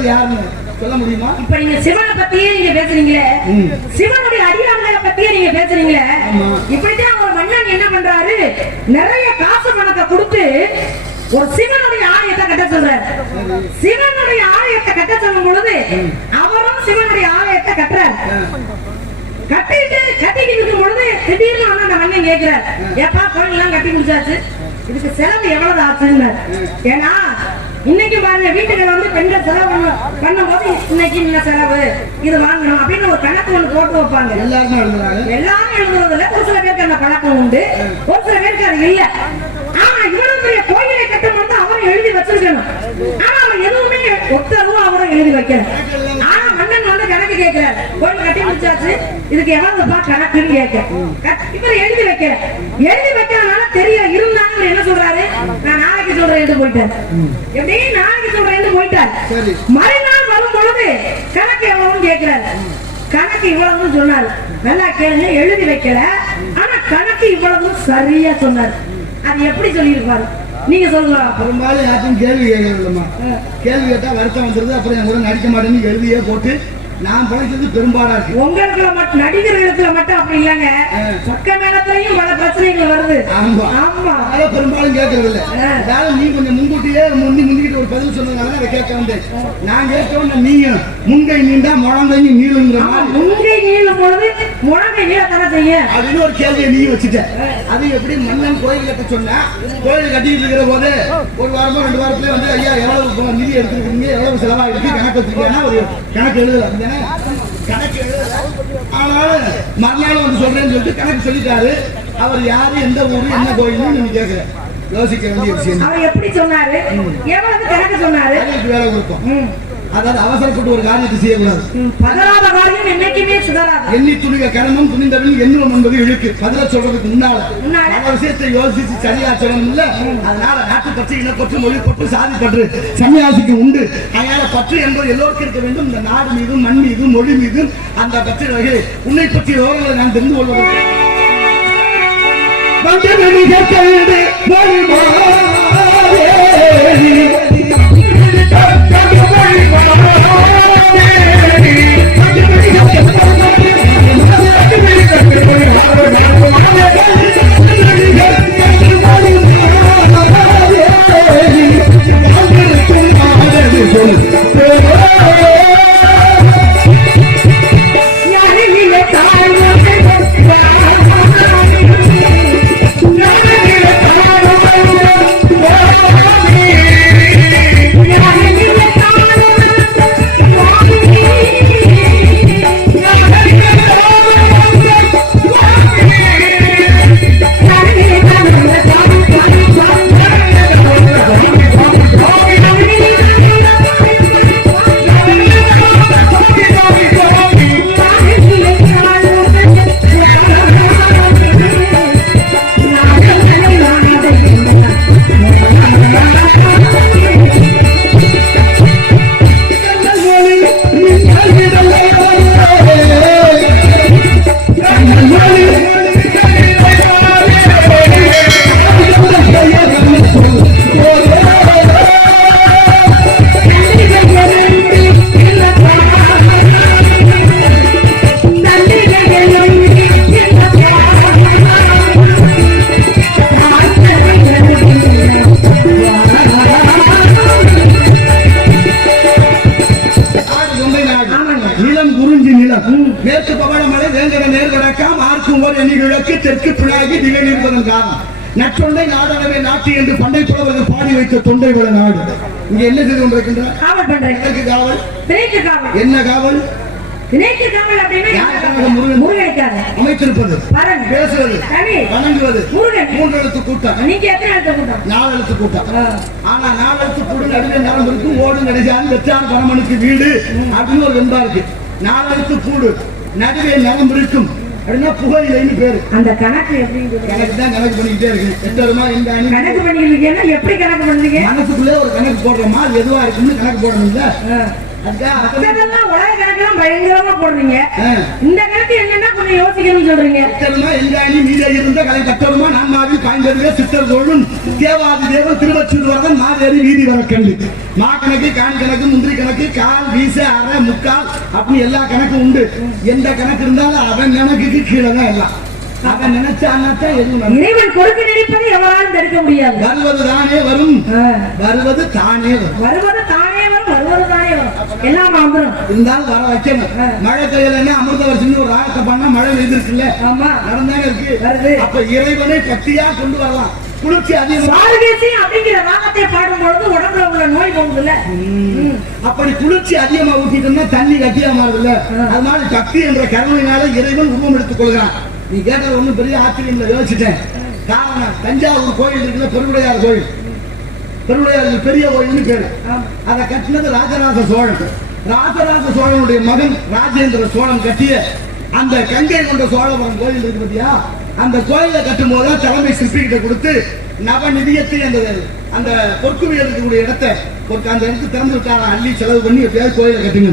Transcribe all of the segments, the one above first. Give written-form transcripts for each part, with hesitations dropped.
சிவர் யாருன்னு சொல்ல முடியுமா? இப்ப நீங்க சிவனை பத்தியே நீங்க பேசுறீங்களே, சிவனுடைய அடியார்களை பத்தியே நீங்க பேசுறீங்களே, இப்படிதான் ஒரு மன்னன் என்ன பண்றாரு, நிறைய காசு பணத்தை கொடுத்து ஒரு சிவனுடைய ஆலயத்தை கட்ட சொல்றாரு. சிவனுடைய ஆலயத்தை கட்ட சொல்லும் பொழுது அவரும் சிவனுடைய ஆலயத்தை கட்டுறாரு. கட்டிக்கிட்டு இருக்கும் பொழுது திடீர்னு அந்த மன்னன் கேட்கிறார், ஏப்பா கோயில் எல்லாம் கட்டி முடிச்சாச்சு, இதுக்கு செலவு எவ்வளவு ஆச்சுன்னு. ஏன்னா இன்னைக்கு பாருங்க வீட்டுல வந்து பெண்கள் செலவு பண்ணும்போது இன்னைக்கு இந்த செலவு இது வாங்கணும் அப்படின்னு ஒரு கணக்கு ஒண்ணு போட்டு வைப்பாங்க. எல்லாரும் எழுதுறதுல ஒரு சில பேருக்கு அந்த பழக்கம் உண்டு, ஒரு சில பேருக்கு அது இல்ல. ஆனா இவ்வளவு பெரிய கோயிலை கட்டும் போது அவரும் எழுதி வச்சிருக்கணும். ஆனா அவன் எதுவுமே ஒத்தரும் அவரும் எழுதி வைக்கல. ஆனா மன்னன் வந்து கணக்கு கேட்கிறார், கோயில் கட்டி முடிச்சாச்சு, இதுக்கு எவ்வளவுப்பா கணக்குன்னு கேட்க. இவர் எழுதி வைக்கல. எழுதி வைக்கிறதுனால தெரியல. இருந்தாலும் என்ன சொல்றாரு, நான் நாளைக்கு சொல்றேன் போயிட்டாரு. எப்படி நாளைக்கு சொல்றேன் போயிட்டாரு. மறுநாள் வரும் பொழுது கணக்கு எவ்வளவுன்னு கேட்கிறாரு. கணக்கு இவ்வளவுன்னு சொன்னாரு. நல்லா கேளுங்க, எழுதி வைக்கல. ஆனா கணக்கு இவ்வளவு சரியா சொன்னாரு. அது எப்படி சொல்லியிருப்பாரு நீங்க சொல்லுங்க. பெரும்பாலும் யாருக்கும் கேள்வி கேட்கறதில்லம்மா. கேள்வி கேட்டா வருத்தம் வந்துருது. அப்புறம் என் கூட நடிக்க மாட்டேன்னு எழுதியே போட்டு நான் பழைச்சது பெரும்பாலா இருக்கு. உங்களுக்கு மட்டும் நடிகர்களுக்குல மட்டும் அப்படி இல்லங்க, பக்க மேலத்தையும் பல பிரச்சனைகள் வருது. ஆமா ஆமா, அத பெரும்பாலும் கேட்கறது இல்ல. அதாவது நீ கொஞ்சம் முன்கூட்டியே முந்திக்கிட்டு ஒரு பதில் சொன்னதுனால அதை கேட்க வந்தேன். நான் கேட்கணும், நீங்க முன்கை நீண்டா முழங்கையும் நீளுங்கிற மாதிரி. முன்கை நீளும் பொழுது முழங்கை நீளத்தானே செய்ய அப்படின்னு ஒரு கேள்வியை நீ வச்சுட்ட. அது எப்படி மன்னன் கோயில் கட்ட சொன்னா, கோயில் கட்டிட்டு இருக்கிற போது ஒரு வாரமோ 2 வாரத்துல வந்து ஐயா எவ்வளவு நிதி எடுத்துருக்கீங்க, எவ்வளவு செலவாயிருக்கு கணக்கு வச்சிருக்கீங்கன்னா ஒரு கணக்கு எழுதல. கணக்கு ஆனால் மறுநாள் வந்து சொல்றேன்னு சொல்லிட்டு கணக்கு சொல்லிட்டாரு. அவர் யாரு, எந்த ஊரு, என்ன கோயில்னு நீங்க கேட்கிற யோசிக்க வேண்டிய விஷயம். அவர் எப்படி சொன்னாரு, எவ்வளவு கணக்கு சொன்னாரு, வேலை கொடுப்போம். அதாவது அவசரப்பட்டு ஒரு காரியத்தை செய்யக்கூடாது. பதறாத காரியம் என்னைக்குமே சிதறாது. எண்ணி துணிக கரணம் துணிந்தவன் எண்ணுவம் என்பது இழுக்கு. பதில சொல்றதுக்கு முன்னால பல விஷயத்தை யோசிச்சு சரியா சொல்லணும் இல்ல. அதனால நாட்டு பற்று, இனப்பற்று, மொழி பற்று, சாதி பற்று சன்னியாசிக்கு உண்டு. அதனால பற்று என்பது எல்லோருக்கும் இருக்க வேண்டும். இந்த நாடு மீதும் மண் மீதும் மொழி மீதும் அந்த பற்று வகை உன்னை பற்றிய விவரங்களை நான் தெரிந்து கொள்வதற்கு மேற்கு பவளமலை வேங்கட நேர்கடக்காம் ஆர்க்கும் ஒரு எண்ணி கிழக்கு தெற்கு பினாகி திகழ் இருப்பதன் காரணம் நற்றொண்டை நாடளவே நாட்டு என்று பண்டை புலவர்கள் பாடி வைத்த தொண்டை வள நாடு. இங்க என்ன செய்து கொண்டிருக்கின்றார்? காவல். என்ன காவல்? அமைத்திருப்பது, பேசுவது, வணங்குவது, 3 எழுத்து கூட்டம். 4 எழுத்து கூட்டம். ஆனா 4 எழுத்து கூட்டம் நடுவே நடந்து இருக்கும். ஓடு நடைசாது வெற்றான பரமனுக்கு வீடு அப்படின்னு ஒரு வெம்பா இருக்கு. 4 எழுத்து கூடு நடுவே நரம்பு இருக்கும் அப்படின்னா புகையிலைன்னு பேரு. அந்த கணக்கு கணக்கு தான் கணக்கு பண்ணிக்கிட்டே இருக்கு. எட்டருமா எங்க கணக்கு பண்ணிக்கிறீங்க? எப்படி கணக்கு பண்றீங்க? மனசுக்குள்ளே ஒரு கணக்கு போடுறோமா, அது எதுவா இருக்குன்னு கணக்கு போடணும்ல. அதெல்லாம் உலக கணக்கெல்லாம் பயங்கரமா போடுறீங்க. இந்த கணக்கு என்னன்னா கொஞ்சம் யோசிக்கணும்னு சொல்றீங்க. எங்காணி மீத இருந்த கலை கட்டருமா நான் மாவி பாய்ந்ததுவே சித்தர் தோழும் தேவாதி தேவன் திருவச்சூர் வரதன் மாதேறி வீதி வர கண்டு மா கணக்கு காணி கணக்கு முந்திரி கணக்கு கால் வீச அரை முக்கால் அப்படி எல்லா கணக்கும் உண்டு. எந்த கணக்கு இருந்தாலும் அவன் கணக்குக்கு கீழே தான் எல்லாம். அவன் நினைச்சான்னாத்தான் எதுவும் இறைவன் கொடுக்க நினைப்பது எவராலும் தடுக்க முடியாது. வருவது தானே வரும், வருவது தானே வரும், வருவது தானே வரும், வருவது தானே வரும், எல்லாம் வந்துடும். இருந்தாலும் வர வைக்கணும். மழை பெய்யலன்னா அமிர்த வருஷம் ஒரு ராகத்தை பண்ணா மழை பெய்திருக்குல்ல, நடந்தாங்க இருக்கு வருது. அப்ப இறைவனை பக்தியா கொண்டு வரலாம். குளிர்ச்சி அதிகம் அப்படிங்கிற ராகத்தை பாடும் பொழுது உடம்புல உள்ள நோய் போகுதுல்ல. அப்படி குளிர்ச்சி அதிகமா ஊட்டிட்டோம்னா தண்ணி கட்டியா மாறுதுல்ல. அதனால பக்தி என்ற கருணையினால இறைவன் உருவம் எடுத்துக் கொள்கிறான். நீ கேட்டது ஒண்ணும் பெரிய ஆச்சரியம் யோசிச்சுட்டேன். காரணம் தஞ்சாவூர் கோயில் இருக்குல்ல, பெருவுடையார் கோயில். பெருவுடையார் பெரிய கோயில்னு பேரு. அதை கட்டினது ராஜராஜ சோழன். ராஜராஜ சோழனுடைய மகன் ராஜேந்திர சோழன் கட்டிய அந்த கங்கை கொண்ட சோழபுரம் கோயில் இருக்கு பத்தியா, அந்த கோயிலை கட்டும் போது தலைமை சிற்பிகிட்ட கொடுத்து நவநிதியத்தை அந்த பொற்குவியல் இருக்கக்கூடிய இடத்தை அந்த இடத்துக்கு திறந்து விட்டாரா அள்ளி செலவு பண்ணி எப்படியாவது கோயிலை கட்டுங்க.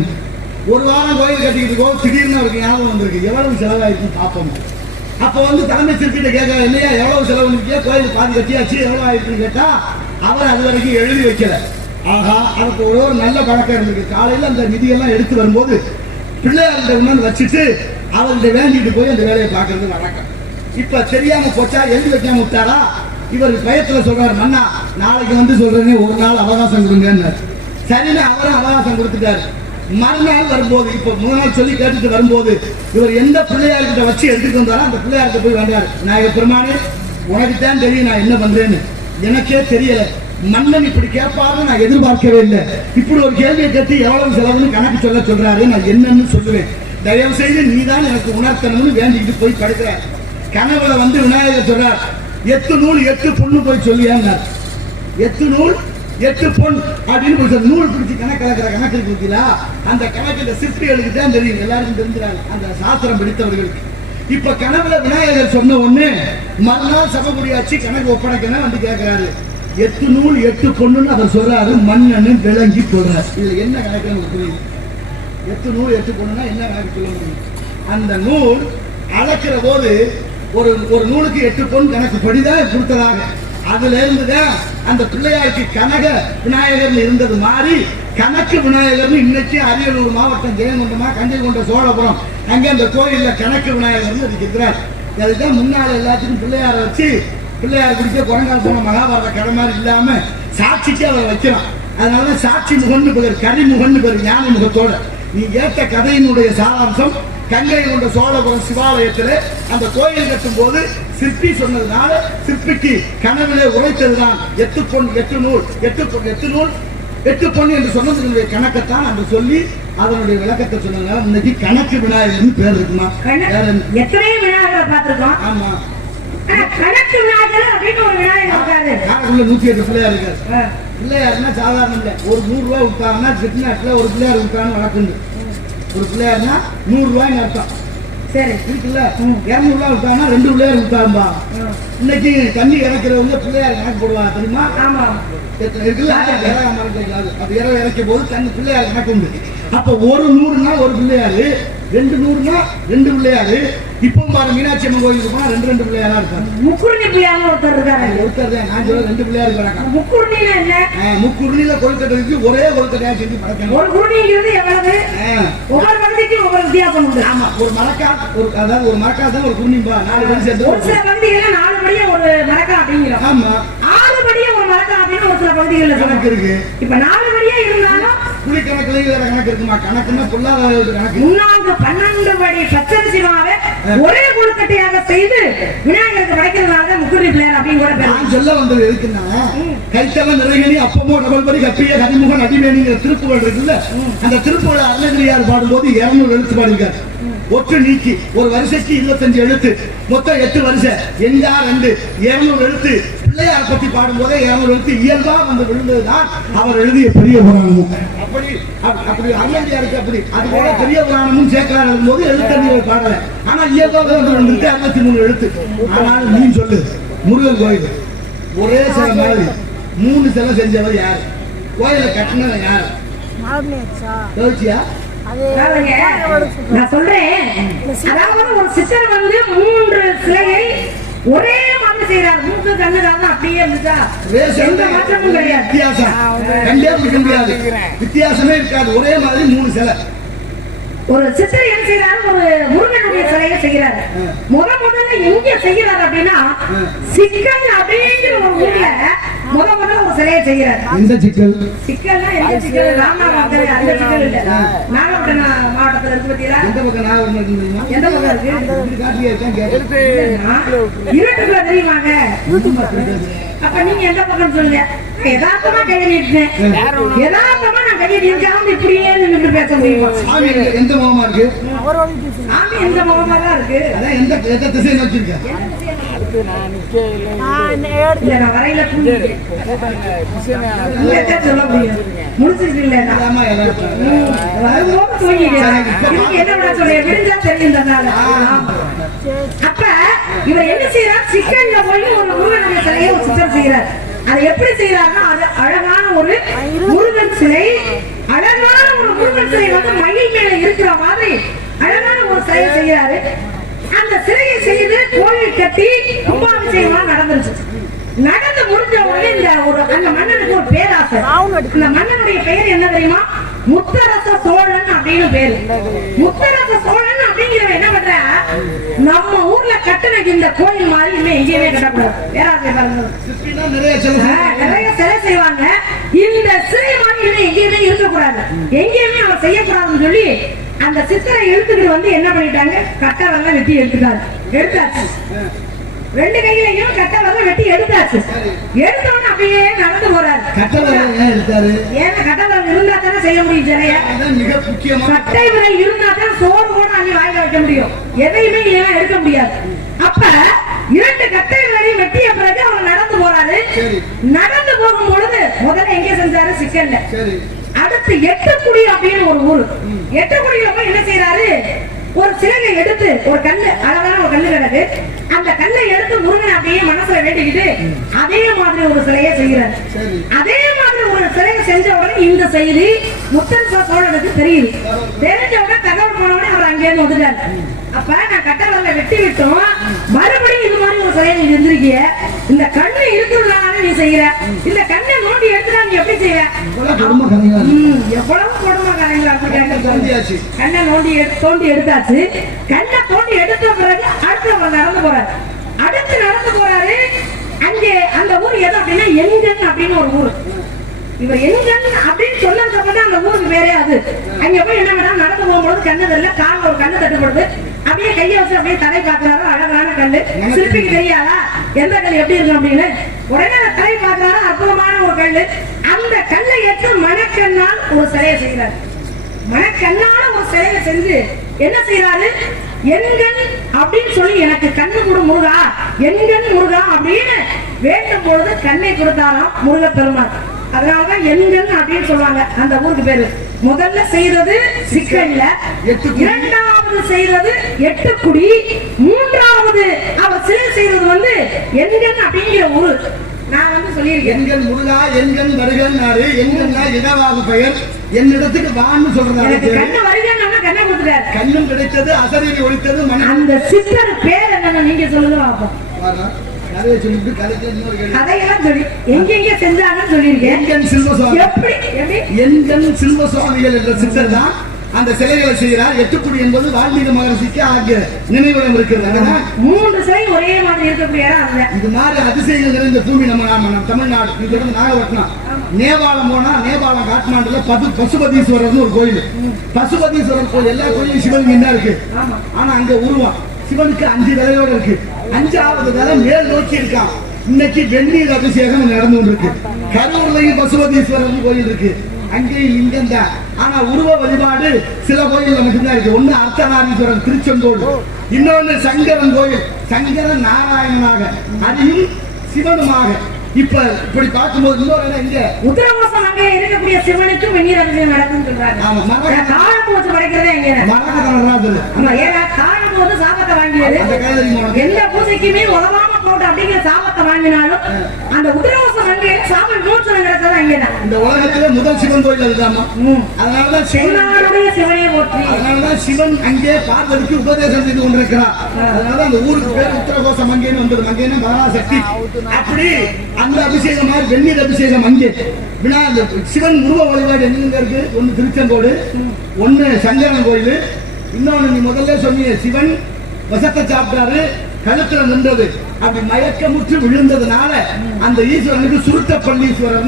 ஒரு வாரம் கோயில் கட்டிக்கிட்டு போது திடீர்னு அவருக்கு ஞாபகம் வந்திருக்கு எவ்வளவு செலவாயிருக்கு பார்ப்போம். அப்ப தலைமை சிற்பிகிட்ட கேட்க இல்லையா எவ்வளவு செலவு இருக்கியா கோயில் பாதி கட்டியாச்சு எவ்வளவு ஆயிருக்குன்னு கேட்டா அவர் அது வரைக்கும் எழுதி வைக்கல. ஆகா, அவருக்கு ஒரு நல்ல பழக்கம் இருந்திருக்கு. காலையில அந்த நிதியெல்லாம் எடுத்து வரும்போது பிள்ளையார்கிட்ட உணர்ந்து வச்சுட்டு அவர்கிட்ட வேண்டிட்டு போய் அந்த வேலையை பார்க்கறது வழக்கம். இப்ப தெரியாம போச்சா, எழுதி வைக்காம விட்டாரா, இவர் பயத்துல சொல்றாரு மன்னா நாளைக்கு சொல்றேனே ஒரு நாள் அவகாசம் கொடுங்க. சரின்னு அவரும் அவகாசம் கொடுத்துட்டாரு. மறுநாள் வரும்போது இப்ப முதல் நாள் சொல்லி கேட்டுட்டு வரும்போது இவர் எந்த பிள்ளையார்கிட்ட வச்சு எடுத்துட்டு வந்தாரோ அந்த பிள்ளையார்கிட்ட போய் வேண்டாரு. நான் பெருமானே உனக்கு தான் தெரியும் நான் என்ன பண்றேன்னு, எனக்கே தெரியல. மன்னன் இப்படி கேட்பாருன்னு நான் எதிர்பார்க்கவே இல்லை. இப்படி ஒரு கேள்வியை கேட்டு எவ்வளவு செலவுன்னு கணக்கு சொல்றாரு. நான் என்னன்னு சொல்லுவேன், தயவு செய்து நீதான் எனக்கு உணர்த்தணும்னு வேண்டிக்கிட்டு போய் படுக்கிறார். கனவுல விநாயகர் சொல்றார், 8 நூல் 8 பொண்ணு போய் சொல்லியாங்க. 8 நூல் 8 பொன் அப்படின்னு நூல் பிடிச்சி கணக்கிற கணக்கு கொடுத்தீங்களா, அந்த கணக்கு சிற்பிகளுக்கு தான் தெரியும், எல்லாருக்கும் தெரிஞ்சிடாது அந்த சாஸ்திரம் பிடித்தவர்களுக்கு. இப்ப கனவுல விநாயகர் சொன்ன ஒண்ணு மறுநாள் சபைக்குடியாச்சு கணக்கு ஒப்படைக்கணும் கேட்கிறாரு. 8 நூல் 8 பொண்ணுன்னு அவர் சொல்றாரு. மன்னனு விளங்கி சொல்றாரு. இதுல என்ன கணக்கு நமக்கு புரியுது? 8 நூல் 8 பொண்ணுன்னா என்ன கணக்கு சொல்ல முடியும்? அந்த நூல் அளக்கிற போது ஒரு நூலுக்கு 8 பொன் கணக்கு படிதான் கொடுத்ததாக. அதுல இருந்துதான் அந்த பிள்ளையாருக்கு கனக விநாயகர் இருந்தது மாறி கணக்கு விநாயகர் இன்னைக்கு அரியலூர் மாவட்டம் ஜெயங்கொண்டமா கங்கை கொண்ட சோழபுரம் அங்கே அந்த கோயில்ல கணக்கு விநாயகர் இருக்கிறார். அதுதான் முன்னால எல்லாத்துக்கும் பிள்ளையார வச்சு பிள்ளையார் குடிக்க குரங்கால் போன மகாபாரத கடை மாதிரி இல்லாம சாட்சிக்கு அவரை வைக்கலாம். அதனால சாட்சி முகன்னு பேர், கரிமுகன்னு பேர், ஞான முகத்தோட. நீ ஏற்ற கதையினுடைய சாராம்சம் கங்கை கொண்ட சோழபுரம் சிவாலயத்தில் அந்த கோயில் கட்டும் போது சிற்பி சொன்னதுனால சிற்பிக்கு கனவிலே உரைத்ததுதான் 8 பொன் 8 நூல் 8 பொன் 8 நூல் 8 பொன் என்று சொன்னதுடைய கணக்கத்தான் அந்த சொல்லி அதனுடைய விளக்கத்தை சொன்னதுனால இன்னைக்கு கணக்கு விநாயகர் பேர் இருக்குமா? எத்தனை விநாயகரை பார்த்திருக்கோம். ஆமா, கணக்கு விநாயகர் அப்படின்னு ஒரு விநாயகர் இருக்காரு. 108 பிள்ளையார் இருக்காரு. பிள்ளையாருன்னா சாதாரண இல்லை. ஒரு 100 ரூபாய் விட்டாங்கன்னா செட்டிநாட்டுல ஒரு பிள்ளையார் விட்டான்னு வழக்குண்டு. ஒரு பிள்ளையார்னா 100 ரூபாய்னு அர்த்தம். சரி இருக்குல்ல, 200 ரூபாய் விட்டாங்கன்னா 2 பிள்ளையார் விட்டாம்பா. இன்னைக்கு தண்ணி இறக்கிறவங்க பிள்ளையார் கணக்கு போடுவாங்க தெரியுமா? ஆமா, இருக்குல்ல, அப்ப இரவு இறக்கும் போது தண்ணி பிள்ளையார் கணக்கு உண்டு. அப்ப ஒரு 100னா ஒரு பிள்ளையாரு, 2 100னா 2 பிள்ளையாரு. இப்போ பாரு மீனாட்சி அம்மன் கோயிலுக்கு போனா 2 பிள்ளையாரா இருக்காங்க. முக்குருணி பிள்ளையார் ஒருத்தர் இருக்காரு. ஒருத்தர் தான் நான் சொல்ல 2 பிள்ளையார் இருக்காங்க. முக்குருணில என்ன? முக்குருணில கொழுக்கட்டைக்கு ஒரே கொழுக்கட்டையா செஞ்சு படைக்கணும். ஒரு குருணிங்கிறது எவ்வளவு? ஒவ்வொரு பகுதிக்கு ஒவ்வொரு வித்தியாசம் உண்டு. ஆமா, ஒரு மரக்கா அதாவது ஒரு மரக்கா தான் ஒரு குருணிப்பா. 4 படி சேர்த்து ஒரு சில பகுதிகள்ல 4 படியா ஒரு மரக்கா அப்படிங்கிறோம். ஆமா, 6 படியா ஒரு மரக்கா அப்படின்னு ஒரு சில பகுதிகள்ல கணக்கு இருக்கு. இப்ப 4 படியா இருந்தாலும் புலி கணக்குலயும் வேற கணக்கு இருக்குமா? கணக்குன்னா பொல்லாத கணக்கு. 12 படி பச்சரிசிமாவை ஒரே கொழுக்கட்டையாக செய்து விநாயகருக்கு படைக்கிறதுனால முக்குருணி பிள்ளையார் அப்படின்னு கூட பேர். நான் சொல்ல வந்தது எதுக்குன்னா, கைத்தல நிறைகனி அப்பமோ டபுள் படி கப்பிய கதிமுகன் அடிமேனிங்கிற திருப்புகழ் இருக்குல்ல, அந்த திருப்புகழ் அருணகிரியார் பாடும்போது 200 எழுத்து பாடிருக்காரு. ஒற்று நீக்கி ஒரு வரிசைக்கு 25 எழுத்து, மொத்தம் 8 வரிசை, எங்கா 2 200 எழுத்து. பிள்ளையார் பத்தி பாடும் போதே 200 எழுத்து இயல்பா விழுந்ததுதான் அவர் எழுதிய பெரிய புராணமும். அப்படி அருணகிரியாருக்கு அப்படி அது போல பெரிய புராணமும் சேர்க்கிறார் எழுதும்போது எழுத்தறிஞர் பாடல. ஆனா இயல்பாக 63 எழுத்து. ஆனாலும் நீ சொல்லு, முருகன் கோயில் ஒரே சிலை மாதிரி 3 சிலை செஞ்சவர் யாரு? கோயிலை கட்டினவன் யாரு? யோசிச்சியா? நான் சொல்றேன், அதாவது ஒரு சிஸ்டர் வந்து 3 சிலையை ஒரே மாதிரி செய்யறாரு. மூக்கு கண்ணு காரணம் அப்படியே இருந்துச்சா, எந்த மாற்றமும் கிடையாது. வித்தியாசம் கண்டே பிடிக்க முடியாது, வித்தியாசமே இருக்காது, ஒரே மாதிரி 3 சிலை. ஒரு சிஸ்டர் என்ன செய்யறாரு, ஒரு முருகனுடைய சிலையை செய்யறாரு. முதல்ல எங்க செய்யறாரு அப்படின்னா, சிக்கல் அப்படிங்கிற ஒரு ஊர்ல முதல்ல ஒரு சிலையை செய்யறாரு. எந்த சிக்கல்? சிக்கல்னா எந்த சிக்கல்? ராமநாதபுரம் அந்த சிக்கல் இல்ல, நாகப்பட்டினம் மாவட்டத்துல இருக்கு பாத்தீங்களா? எந்த பக்கம் நாகப்பட்டினம் தெரியுமா? எந்த பக்கம் இருக்கு? இருட்டுக்குள்ள தெரியுமாங்க? அப்ப நீங்க எந்த பக்கம் சொல்லுங்க. யதார்த்தமா கையை நீட்டேன், யதார்த்தமா நான் கையை நீட்டாம இப்படியே நின்று பேச முடியுமா? சாமி எந்த முகமா இருக்கு? சாமி எந்த முகமா தான் இருக்கு. அதான் எந்த திசை வச்சிருக்கேன். நான் வரையில சொல்ல முடியும், முடிச்சிருக்கு இல்ல. என்ன சொல்ல விடுஞ்சா தெரியுன்றதுனால. அப்ப இவர் என்ன செய்யறார், சிக்கல்ல போய் ஒரு முருகனுடைய சிலையை ஒரு சித்தர் செய்யறார். அதை எப்படி செய்யறாருன்னா, அது அழகான ஒரு முருகன் சிலை, அழகான ஒரு முருகன் சிலை வந்து மயில் மேல இருக்கிற மாதிரி அழகான ஒரு சிலையை செய்யறாரு. அந்த சிலையை செய்து கோயில் கட்டி கும்பாபிஷேகம் நடந்துருச்சு. நடந்து முடிஞ்ச உடனே அந்த மன்னனுக்கு ஒரு பேராசை. அந்த மன்னனுடைய பெயர் என்ன தெரியுமா? முத்தரச சோழன் அப்படின்னு பேரு. முத்தரச சோழன் அப்படிங்கிற என்ன பண்ற, நம்ம ஊர்ல கட்டின இந்த கோயில் மாதிரி இன்னும் எங்கேயுமே கட்டக்கூடாது. பேராசை பாருங்க, நிறைய சிலை செய்வாங்க. இந்த சிலை மாதிரி இன்னும் எங்கேயுமே இருக்கக்கூடாது, எங்கேயுமே அவர் செய்யக்கூடாதுன்னு சொல்லி அந்த சித்தரை இழுத்துக்கிட்டு வந்து என்ன பண்ணிட்டாங்க, கட்டவெல்லாம் வெட்டி எடுத்தாச்சு. 2 கையிலையும் கட்டவெல்லாம் வெட்டி எடுத்தாச்சு. எடுத்தோன்னு அப்படியே நடந்து போறாரு. ஏன்னா கட்டவெல்லாம் இருந்தா தானே செய்ய முடியும் சிலையா. கட்டை விரல் இருந்தா தான் சோறு கூட அள்ளி வாயில வைக்க முடியும், எதையுமே எடுக்க முடியாது. அப்ப 2 கட்டை விரலையும் வெட்டிய பிறகு அவர் நடந்து போறாரு. நடந்து போகும் பொழுது முதல்ல எங்க செஞ்சாரு, சிக்கல்ல. அடுத்து எட்டுக்குடி அப்படின்னு ஒரு ஊரு. எட்டுக்குடியில போய் என்ன செய்யறாரு, ஒரு சிலையை எடுத்து, ஒரு கல்லு, அழகான ஒரு கல்லு கிடக்கு, அந்த கல்லை எடுத்து முருகன் அப்படியே மனசுல வேண்டிக்கிட்டு அதே மாதிரி ஒரு சிலையை செய்யறாரு. அதே மாதிரி ஒரு சிலையை செஞ்ச உடனே இந்த செய்தி முத்தரச சோழனுக்கு தெரியுது. தெரிஞ்ச உடனே தகவல் போன உடனே அவர் அங்கேயிருந்து வந்துட்டாரு. அப்ப நான் கட்டவரல வெட்டி விட்டோம், மறுபடியும் இது மாதிரி ஒரு சிலையை நீ செஞ்சிருக்கிய, இந்த கண்ணு இருக்கிறதுனால நீ செய்யற, இந்த கண்ணை நோண்டி எடுத்துட்டா நீ எப்படி செய்வ? எவ்வளவு கொடுமைக்காரங்களா கண்ணை தோண்டி எடுத்தாச்சு. கண்ணை தோண்டி எடுத்த பிறகு அடுத்து அவர் நடந்து போறாரு. அடுத்து நடந்து போறாரு. அங்கே அந்த ஊர் எது அப்படின்னா எங்கன் அப்படின்னு ஒரு ஊர். இவர் எங்கன் அப்படின்னு சொன்னதுக்கு அந்த ஊருக்கு வேறே அது. அங்க போய் என்ன பண்ணா, நடந்து போகும்போது கண்ணு தெரியல, காலில் ஒரு கண்ணு தட்டுப்படுது. அப்படியே கையை வச்சு அப்படியே தலை பார்க்கிறாரு. அழகான கல்லு, சிற்பிக்கு தெரியாதா எந்த கல் எப்படி இருக்கு அப்படின்னு. உடனே தலை பார்க்கிறாரு, அற்புதமான ஒரு கல்லு. அந்த கல்லை எடுத்து மணக்கண்ணால் ஒரு சிலையை செய்யறாரு. மணக்கண்ணால ஒரு சிலையை செஞ்சு என்ன செய்யறாரு, எண்கண் அப்படின்னு சொல்லி எனக்கு கண்ணு கொடு முருகா, எண்கண் முருகா அப்படின்னு வேண்டும் பொழுது கண்ணை கொடுத்தாராம் முருக பெருமாள். அதனாலதான் எண்கண் அப்படின்னு சொல்லுவாங்க அந்த ஊருக்கு பேரு. முதல்ல செய்யறது சிக்கல்ல, 2வது செய்யறது எட்டுக்குடி, 3வது அவர் சிலை செய்யறது வந்து எண்கண் அப்படிங்கிற ஊரு. நான் வந்து சொல்லியிருக்கேன், எண்கண் முருகா, எண்கண் வருகன் நாடு, எண்கண்ணா இடவாகு பெயர், என்னிடத்துக்கு வான்னு சொல்றாங்க. கண்ணு வருகன்னு கண்ணை கொடுத்துட்டாரு. கண்ணும் கிடைத்தது, அசரீரி ஒழித்தது. அந்த சித்தர் பேர் என்னன்னு நீங்க சொல்லுங்க பாப்போம். கதையெல்லாம் சொல்லி எங்க செஞ்சாங்கன்னு சொல்லியிருக்கேன். எண்கண் செல்வசுவாமி, எண்கண் செல்வசுவாமிகள் என்ற சித்தர் தான் அந்த சிலைகளை செய்கிறார். எட்டுக்குடி என்பது வால்மீகி மகரிஷிக்கு ஆகிய நினைவிடம் இருக்கிறது. 3 சிலை ஒரே மாதிரி இருக்கக்கூடிய இது மாதிரி அதிசயங்கள் நிறைந்த பூமி நம்ம தமிழ்நாடு. இது நாகப்பட்டினம், நேபாளம் போனா நேபாளம் காட்மாண்டுல பசுபதீஸ்வரர் ஒரு கோயில். பசுபதீஸ்வரர் கோயில் எல்லா கோயிலும் சிவனுக்கு என்ன இருக்கு, ஆனா அங்க உருவம் சிவனுக்கு 5 விலையோட இருக்கு. 5வது விலை மேல் நோக்கி இருக்கான். இன்னைக்கு வெந்நீர் அபிஷேகம் நடந்து கொண்டிருக்கு. கரூர்லயும் பசுபதீஸ்வரர் கோயில் இருக்கு, அங்கேயும் லிங்கம் தான். ஆனா உருவ வழிபாடு சில கோயில் மட்டும்தான் இருக்கு. ஒண்ணு அர்த்தநாரீஸ்வரர் திருச்செங்கோடு, இன்னொன்னு சங்கரன் கோயில், சங்கரன் நாராயணனாக, அதையும் சிவனுமாக. இப்ப இப்படி பார்க்கும்போது இன்னொரு இங்க உத்தரவாசம் அங்கே இருக்கக்கூடிய சிவனுக்கு வெந்நீர் அபிஷேகம் நடக்குன்னு சொல்றாங்க. ஆமா, தாழம் போச்சு படைக்கிறதே இங்க தாழம் போது சாபத்தை வாங்கியது. எந்த பூஜைக்குமே உதவாம போட்டு அப்படிங்கிற சாபத்தை வாங்கினாலும் அந்த உத்தரவாசம் அங்கே சாபம் விமோசனம் கிடைச்சதா இங்கதான். இந்த உலகத்திலே முதல் சிவன் கோயில் அதுதாம்மா. அதனாலதான் சிவனையை போற்றி. அதனாலதான் சிவன் அங்கே பார்வதிக்கு உபதேசம் செய்து கொண்டிருக்கிறார். அதனாலதான் அந்த ஊருக்கு பேர் உத்தரகோச மங்கேன்னு வந்தது. மங்கேன்னு மகாசக்தி. அப்படி அந்த அபிஷேகம் மாதிரி வெந்நீர் அபிஷேகம் அங்கே சிவன் உருவ வழிபாடு எங்க இருக்கு? ஒன்னு திருச்செங்கோடு, ஒன்னு சங்கரன் கோயில், இன்னொன்னு நீ முதல்ல சொன்னீங்க சிவன் வசத்தை சாப்பிட்டாரு, கழுத்துல நின்றது, அப்படி மயக்கமுற்று விழுந்ததுனால அந்த ஈஸ்வரனுக்கு சுருட்டப்பள்ளீஸ்வரர்.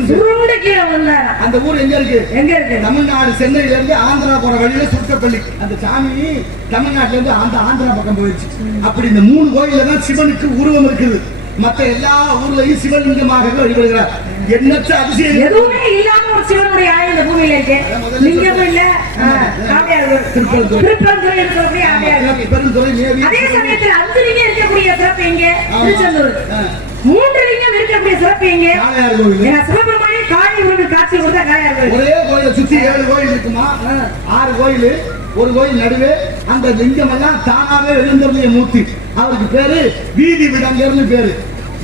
அந்த ஊர் எங்க இருக்கு? எங்க இருக்கு? தமிழ்நாடு சென்னையில இருந்து ஆந்திரா போற வழியில சுருட்டப்பள்ளி. அந்த சாமி தமிழ்நாட்டுல இருந்து அந்த ஆந்திரா பக்கம் போயிடுச்சு. அப்படி இந்த 3 கோயில தான் சிவனுக்கு உருவம் இருக்குது. மற்ற எல்லா ஊர்லயும் சிவலிங்கமாக வழிபடுகிறார். எண்ணற்ற அதிசயம் எதுவுமே இல்லாம ஒரு சிவனுடைய ஆலயம் இந்த பூமியில இருக்கு. லிங்கமும் இல்ல, பெருந்துறை. அதே சமயத்தில் 5 லிங்கம் இருக்கக்கூடிய சிறப்பு எங்க? திருச்செந்தூர். 3 லிங்கம் இருக்கக்கூடிய சிறப்பு எங்க? சிவபெருமானே காளி உருவில் காட்சி கொடுத்தா காளையார் கோயில். ஒரே கோயிலை சுத்தி 7 கோயில் இருக்குமா? 6 கோயில். ஒரு கோயில் நடுவே அந்த லிங்கம் எல்லாம் தானாவே எழுந்தருளிய மூர்த்தி. அவருக்கு பேரு வீதி விடங்கர்னு பேரு.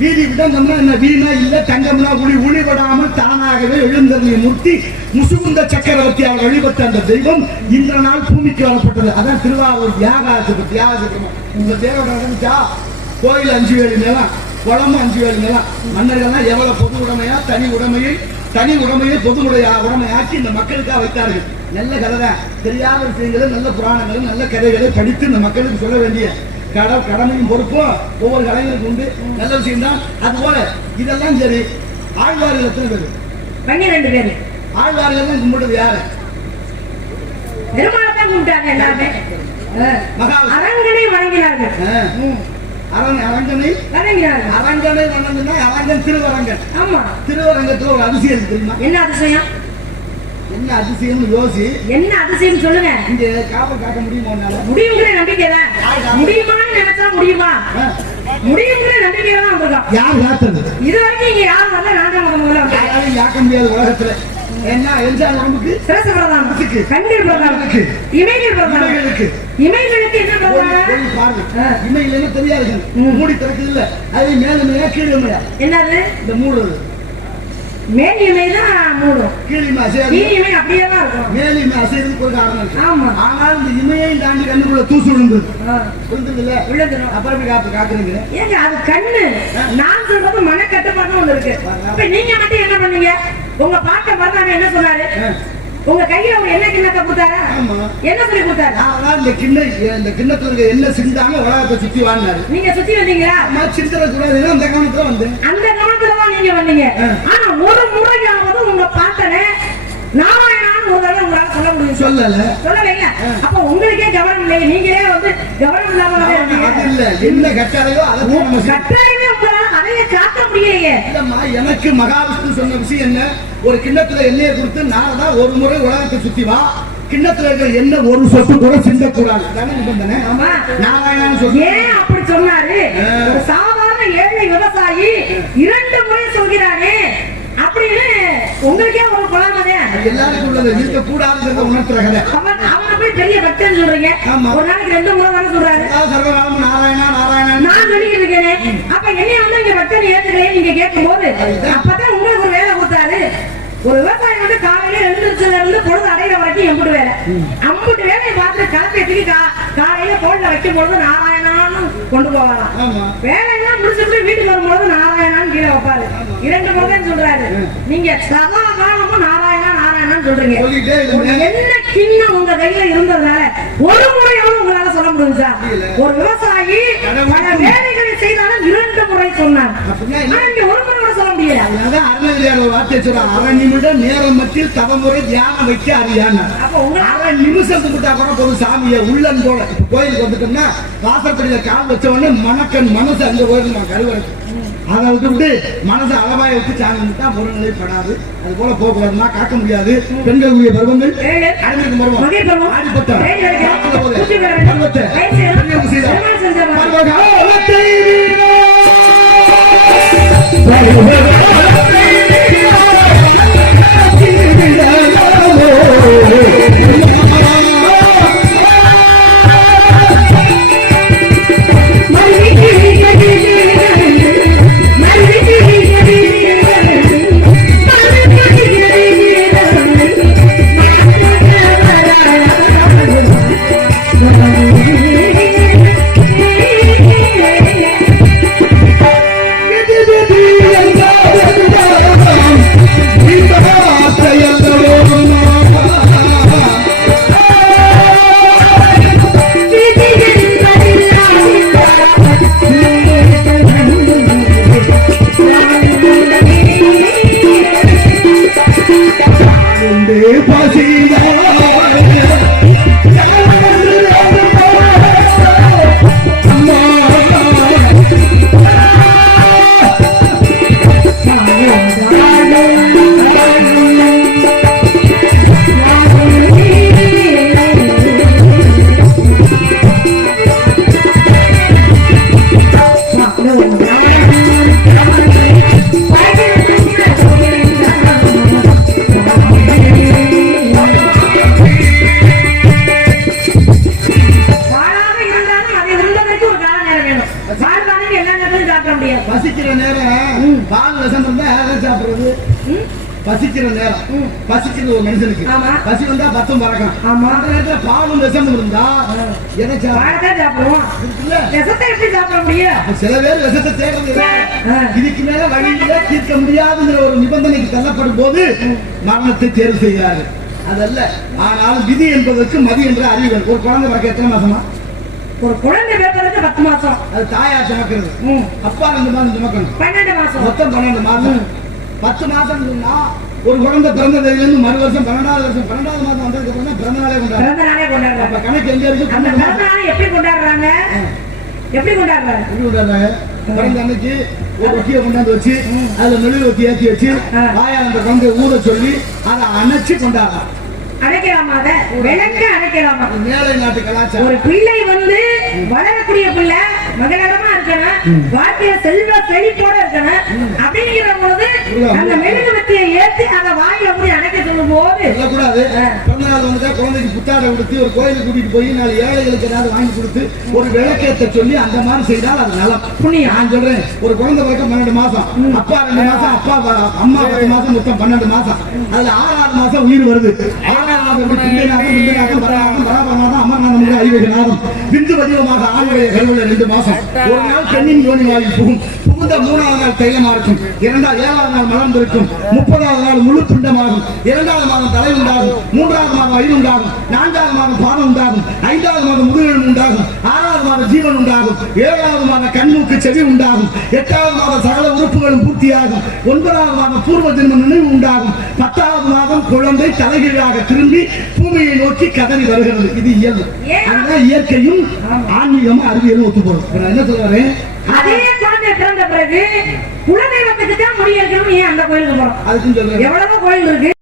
வீதி விடங்கம்னா என்ன? வீணா இல்ல, தங்கம்னா உளிபடாமல் தானாகவே எழுந்தருளிய மூர்த்தி. முசுகுந்த சக்கரவர்த்தி அவர் வழிபட்ட அந்த தெய்வம் இந்த நாள் பூமிக்கு வரப்பட்டது. அதான் திருவாரூர் தியாகத்துக்கு இந்த தேவம் நடந்துச்சா? கோயில் 5 வேலி நிலம், குளம் 5 வேலி நிலம். மன்னர்கள்லாம் எவ்வளவு பொது உடைமையா தனி உடைமையை பொது உடைமையாக்கி இந்த மக்களுக்காக வைத்தார்கள். நல்ல கதை தான். தெரியாத விஷயங்களும் நல்ல புராணங்களும் நல்ல கதைகளை படித்து இந்த மக்களுக்கு சொல்ல வேண்டிய கடமையும் பொறுப்பும் ஒவ்வொரு கலைஞருக்கு உண்டு. நல்ல விஷயம் தான். அது போல இதெல்லாம் சரி. ஆழ்வார்கள் எத்தனை பேர்? 12 பேர். ஆழ்வார்கள் தான் கும்பிடுறது யாரு? பெருமாளைத்தான் கும்பிட்டாங்க எல்லாமே. அரங்கனை வணங்கினார்கள். அரங்கனை வணங்குனா அரங்கன் திருவரங்கன். ஆமா, திருவரங்கத்துல ஒரு அதிசயம் தெரியுமா? என்ன அதிசயம்? என்ன அதிசயம் யோசி. என்ன அதிசயம் சொல்லுங்க. இங்க காவல் காட்ட முடியுமா? முடியுங்கிற நம்பிக்கை தான். முடியுமான்னு நினைச்சா முடியுமா? முடியுங்கிற நம்பிக்கை தான் வந்திருக்கோம். யார் காத்தது? இது வரைக்கும் இங்க யாரும் வரல. நாங்க முதல்ல யாரையும் காக்க முடியாது உலகத்துல. என்ன எஞ்சால் உடம்புக்கு சிரசு பிரதானத்துக்கு, கண்கள் பிரதானத்துக்கு, இமைகள் பிரதானத்துக்கு. இமைகளுக்கு என்ன பிரதானம்? இமைகள் என்ன தெரியாது. மூடி திறக்குது இல்ல, அது மேலுமையா கீழுமையா? என்னது இந்த மூடுறது? மேலிமை தான் மூடும், கீழிமை அப்படியே தான் இருக்கும். மேலிமை அசைறதுக்கு ஒரு காரணம் இருக்கு. ஆமா, ஆனால் இந்த இமையையும் தாண்டி கண்ணுக்குள்ள தூசு விழுந்தது. விழுந்ததுல விழுந்துடும். அப்புறம் காக்குறீங்க. ஏங்க அது கண்ணு. நான் சொல்றது மனக்கட்டுப்பாடு ஒண்ணு இருக்கு. இப்ப நீங்க மட்டும் என்ன பண்ணீங்க? உங்க பாட்ட மறந்தாங்க என்ன சொன்னாரு? உங்க கையில ஒரு என்ன கிண்ணத்தை கொடுத்தாரா? என்ன சொல்லி கொடுத்தாரு? இந்த கிண்ணத்துல இருக்க என்ன சிந்தாம உலகத்தை சுத்தி வாழ்ந்தாரு. நீங்க சுத்தி வந்தீங்களா? சிந்தனை கூடாது. அந்த கவனத்துல வந்து அந்த கவனத்துலதான் நீங்க வந்தீங்க. ஆனா ஒரு முறையாவது உங்க பாட்டனை நாராயணான்னு ஒரு தடவை உங்களால சொல்ல முடியும்? சொல்லல. அப்ப உங்களுக்கே கவனம் இல்லை. நீங்களே வந்து கவனம் இல்லாம என்ன கட்டாரையோ கட்டாயமே உங்களால அதைய காட்ட முடியலையே. இல்லம்மா, எனக்கு மகாவிஷ்ணு சொன்ன விஷயம் என்ன? ஒரு கிண்ணத்துல எண்ணெயை கொடுத்து நாரதா ஒரு முறை உலகத்தை சுத்தி வா, கிண்ணத்துல இருக்கிற எண்ணெய் ஒரு சொட்டு கூட சிந்தக்கூடாது. நாராயணன் சொல்லி ஏன் அப்படி சொன்னாரு? ஒரு சாதாரண ஏழை விவசாயி 2 முறை சொல்கிறானே அப்படின்னு உங்களுக்கே ஒரு குழாமதே. எல்லாருக்கும் உள்ளது இருக்க கூடாதுங்கிறத உணர்த்துறாங்க. அவனை போய் பெரிய பக்தன் சொல்றீங்க. ஒரு நாளைக்கு 2 முறை வர சொல்றாரு. சர்வகாலம் நாராயணா நாராயணா நான் சொல்லிட்டு இருக்கேன். அப்ப என்னைய வந்து இங்க பக்தன் ஏத்துக்கிறேன் நீங்க கேட்கும் போது அப்பதான் உங்களுக்கு ஒரு வேலை கொடுத்தாரு. ஒரு விவசாயி வந்து காலையில எழுந்திரிச்சதுல இருந்து பொழுது அடையிற வரைக்கும் எம்புட்டு வேலை. அம்புட்டு வேலையை பார்த்து கலப்பேத்துக்கு காலையில போன்ல வைக்கும் பொழுது நாராயணான்னு கொண்டு போவாராம். வேலையெல்லாம் முடிச்சுட்டு வீட்டுக்கு வரும்போது நாராயணான்னு கீழே வைப்பாரு. 2 முறை சொல்றாரு. நீங்க சதா காலமும் நாராயணா நாராயணான்னு சொல்றீங்க. என்ன கிண்ணம் உங்க கையில இருந்ததுனால ஒரு முறையோடு உங்களால சொல்ல முடியுதா? ஒரு விவசாயி பல வேலைகளை செய்தாலும் 2 முறை சொன்னார். ஆனா நீங்க ஒரு முறை கூட சொல்ல முடியல. வார்த்தை சொல்ற நேரம் மத்தியில் தவமுறை தியானம் வைக்க அறியான். அரை நிமிஷம் கும்பிட்டா கூட போதும் சாமியை உள்ளன் போல. கோயிலுக்கு வந்துட்டோம்னா வாசப்படியில கால் வச்ச உடனே மனக்கண் மனசு அங்க போயிடும். கருவறைக்கு அதை விட்டு மனசை அளவாய வச்சு சாமி கும்பிட்டா பொருள்களே படாது. அது போல போகக்கூடாதுன்னா காக்க முடியாது. பெண்களுடைய பருவங்கள் அனைவருக்கும் பருவம் ஆடிப்பட்டம் Thank you. கண்டு பசியிலே பசிக்கிற நேரம் பால் விஷம் இருந்தா யாரும் சாப்பிடுறது பசிக்கிற நேரம் பசிக்கிறது ஒரு மனுஷனுக்கு பசி வந்தா பத்தும் பறக்கும் அந்த நேரத்துல பாலும் விஷம் இருந்தா எதை சாப்பிடுவோம் எப்படி சாப்பிட முடியும் சில பேர் விஷத்தை தேடுறது இதுக்கு மேல வழியில தீர்க்க முடியாதுங்கிற ஒரு நிபந்தனைக்கு தள்ளப்படும் போது மரணத்தை தேர்வு செய்கிறார்கள் அதல்ல ஆனாலும் விதி என்பதற்கு மதி என்ற அறிவு ஒரு குழந்தை பிறக்க எத்தனை மாசமா ஒரு குழந்தை பிறப்பதற்கு 10 மாசம் அது தாயார் சுமக்கிறது அப்பா 2 மாதம் சுமக்கணும் 12 மாசம் மொத்தம் 12 மாசம் 10 மாசம் ஒரு குழந்தை பிறந்ததுல இருந்து மறு வருஷம் 12வது வருஷம் 12வது மாதம் வந்ததுக்கு அப்புறம் பிறந்த நாளே கொண்டாடுறாங்க அப்ப கணக்கு எங்க இருக்கு அந்த பிறந்த நாளை எப்படி கொண்டாடுறாங்க பிறந்த அன்னைக்கு ஒரு ஒட்டியை கொண்டாந்து வச்சு அதுல நெல் ஒட்டி ஏற்றி வச்சு வாயால் அந்த குழந்தை ஊற சொல்லி அதை அணைச்சு கொண்டாடுறாங்க அடைக்கலாமா விளக்க அடைக்கலாமா மேலை நாட்டு கலாச்சாரம் ஒரு பிள்ளை வந்து வளரக்கூடிய பிள்ளை மகளமா இருக்கணும் வாழ்க்கையில செல்வ செழிப்போட இருக்கணும் அப்படிங்கிற போது அந்த மெழுகுவத்தியை ஏற்றி அந்த வாயில போய் அடைக்க சொல்லும் போது சொல்லக்கூடாது பிறந்த நாள் வந்து குழந்தைக்கு புத்தாடை கொடுத்து ஒரு கோயிலுக்கு கூட்டிட்டு போய் 4 ஏழைகளுக்கு ஏதாவது வாங்கி கொடுத்து ஒரு விளக்கேற்ற சொல்லி அந்த மாதிரி செய்தால் அது நலம் புண்ணியம் நான் சொல்றேன் ஒரு குழந்தை பிறக்க 12 மாசம் அப்பா 2 மாசம் அப்பா அம்மா 10 மாசம் மொத்தம் 12 மாசம் அதுல 6வது மாசம் உயிர் வருது விந்து வடிவமாக ஆண்களுடைய கருவுல 2 மாசம் ஒரு நாள் பெண்ணின் யோனி வாயில் புகும் புகுந்த 3வது நாள் தைலமா இருக்கும் 7வது நாள் மலர்ந்திருக்கும் 30வது நாள் முழு பிண்டமாகும் 2வது மாதம் தலை உண்டாகும் 3வது மாதம் வயிறு உண்டாகும் 4வது மாதம் பாதம் உண்டாகும் 5வது மாதம் முதுகெலும்பு உண்டாகும் 6வது மாதம் ஜீவன் உண்டாகும் 7வது மாதம் கண்மூக்கு செவி உண்டாகும் 8வது மாதம் சகல உறுப்புகளும் பூர்த்தியாகும் 9வது மாதம் பூர்வ ஜென்ம நினைவு உண்டாகும் 10வது மாதம் குழந்தை தலைகீழாக திரும்பி பூமியை நோக்கி கதறி வருகிறது இது இயல்பு அதுதான் இயற்கையும் ஆன்மீகமும் அறிவியலும் ஒத்து போறோம் என்ன சொல்றேன் அதே குழந்தை பிறந்த பிறகு குலதெய்வத்துக்கு தான் முடி இருக்கணும் ஏன் அந்த கோயிலுக்கு போறோம் அதுக்கும் சொல்றேன் எவ்வளவோ கோயில் இருக்கு